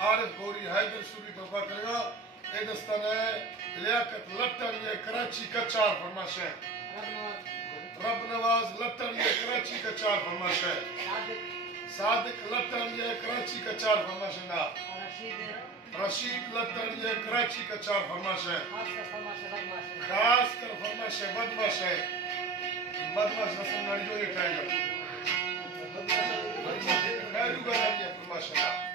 आरिफ गौरी हैदर सूरी बाबा करेगा ए दस्तन है लियाकत लट्टन ये कराची का चार फरमाश है रब नवाज लट्टन ये कराची का चार फरमाश है सादिक लट्टन ये कराची का चार फरमाश है ना रशीद लट्टन ये कराची का चार फरमाश है खास कर फरमाश है बदमाश रसम लड़ियों ये टाइगर खैरू का नाम ये फरमाश है